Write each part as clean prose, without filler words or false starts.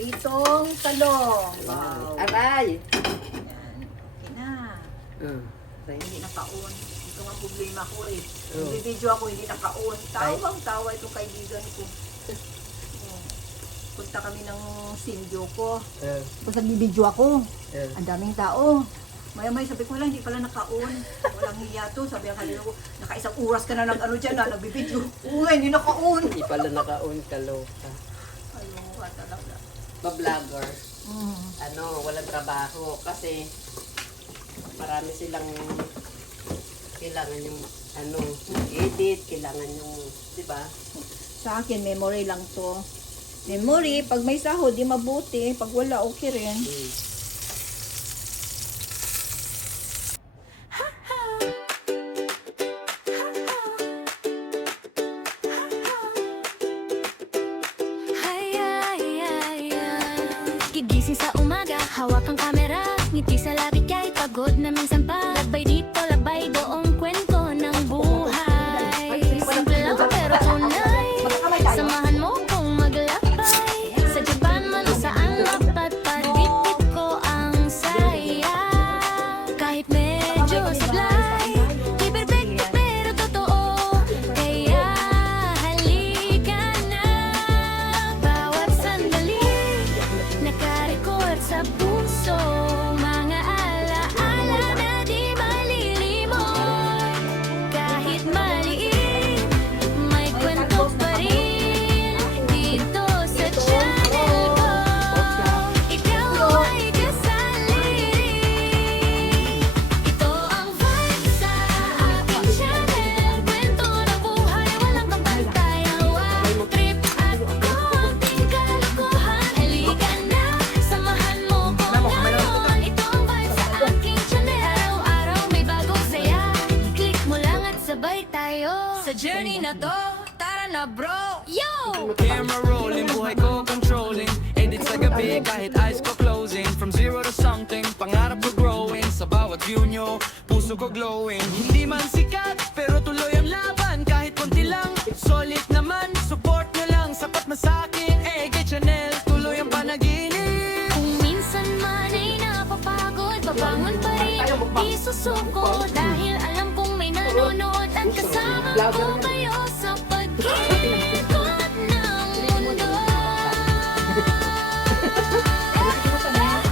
Pritong talong. Wow. Aray! Yan. Okay na. Hindi nakaon. Ito ang problema ko eh. Video ako, hindi nakaon. Tawang-tawa itong kaibigan ko. Punta kami ng Sinjo ko. Kung nagbibideo ako, ang daming tao. Maya-maya sabi ko, wala, hindi pala nakaon. Walang hiya to. Sabi ang kanila ko, naka-isang oras ka na ng dyan na, nagbibideo. Hindi nakaon. Hindi pala nakaon, kaloka. Kaloka talaga. Pa-vlogger. Walang trabaho. Kasi, marami silang kailangan yung edit, kailangan yung, di ba? Sa akin, memory lang to. Memory, pag may sahod, di mabuti. Pag wala, okay rin. Gigising sa umaga, hawak ang kamera. Ngiti sa labi kahit pagod na minsan pa. Labay dito, labay doong kwento ng buhay. Simple lang pero tunay. Samahan mo kung maglakbay. Sa Japan man o saan mapatpadikit ko ang saya. Kahit medyo sablay, di perfecto pero totoo. Kaya halika na. Bawat sandali nakarecord sa puso. Mga alaala na di malilimot. Kahit maliit, may kwento pa rin dito sa channel ko. Ikaw ay kasali rin. Ito ang vibe sa aking channel. Kwento ng buhay, walang kapantay. Hawak, trip at konting kalokohan. Halika na, samahan mo ko ngayon. Ito ang vibe sa aking channel. Araw-araw may bagong saya. Click mo lang at sabay tayo sa journey na to. Tara na bro! Yo! Camera rolling, buhay ko controlling. Edit sa gabi kahit eyes ko closing. From zero to something, pangarap ko growing. Sa bawat view nyo, puso ko glowing. Hindi man sikat, pero tuloy ang laban. Kahit konti lang, solid naman. Support nyo lang, sapat na sa'kin. Ege Channel, tuloy ang panaginip. Kung minsan man ay napapagod, babangon pa rin, di susuko. Dahil alam kong may nanonood at kasama ko kayo sa pag-ikot ng mundo.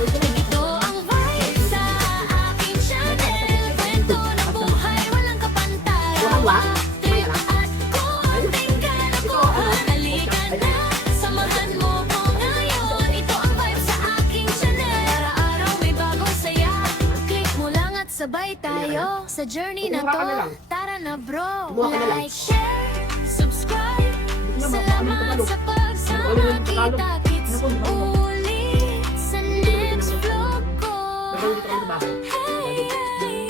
Ito ang vibe sa aking channel. Kwento ng buhay, walang kapantay. Trip at konting kalokohan. Halika na, samahan mo ko ngayon. Ito ang vibe sa aking channel. Araw-araw may bagong saya. Click mo lang at sabay tayo sa journey na to. Tara na bro. Like, share, subscribe. Salamat sa pagsama. Kita-kits ulit sa next vlog ko. Hey, hey,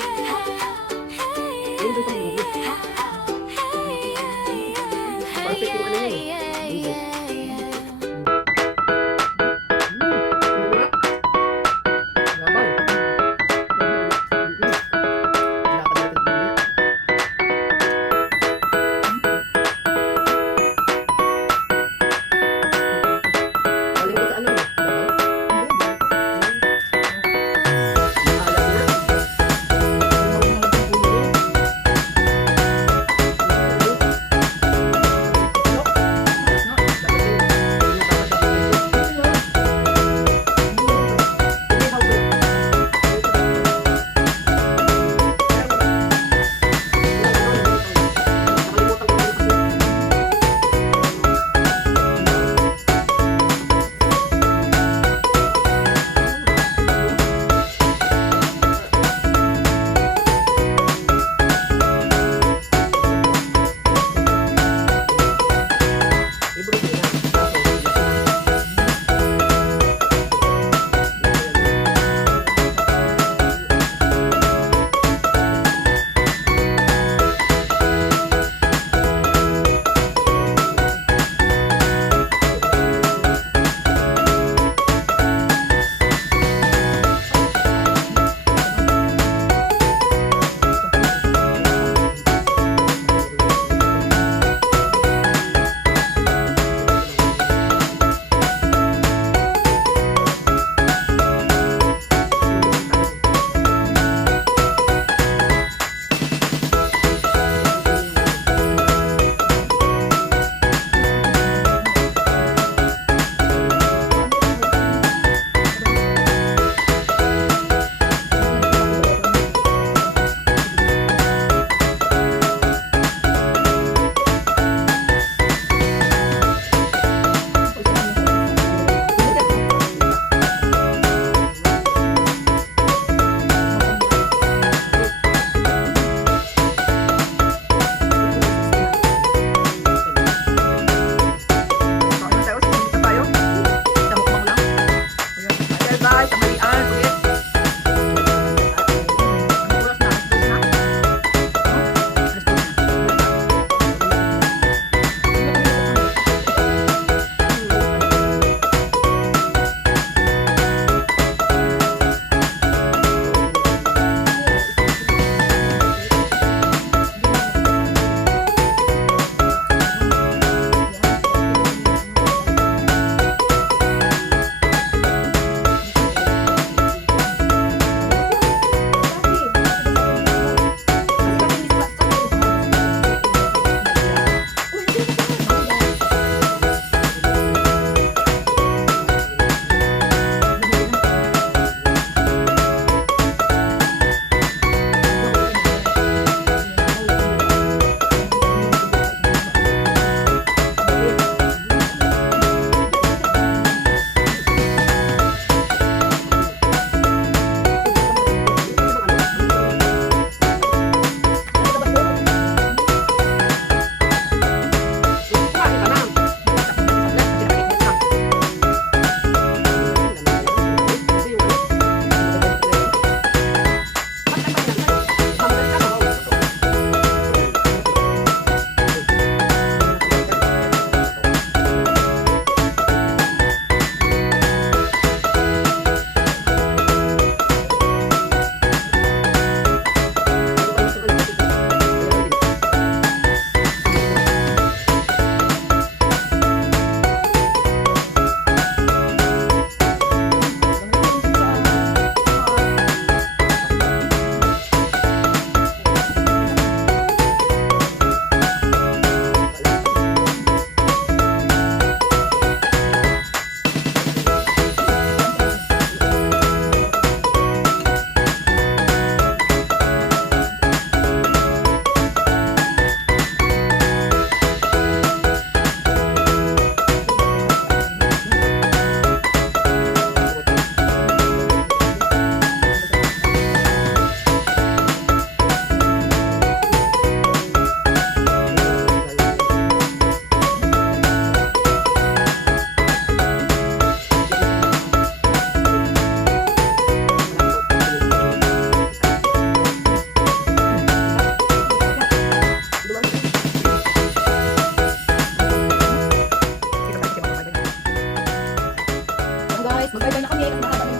guys, mag-bye-bye na kami. Kasi baka kami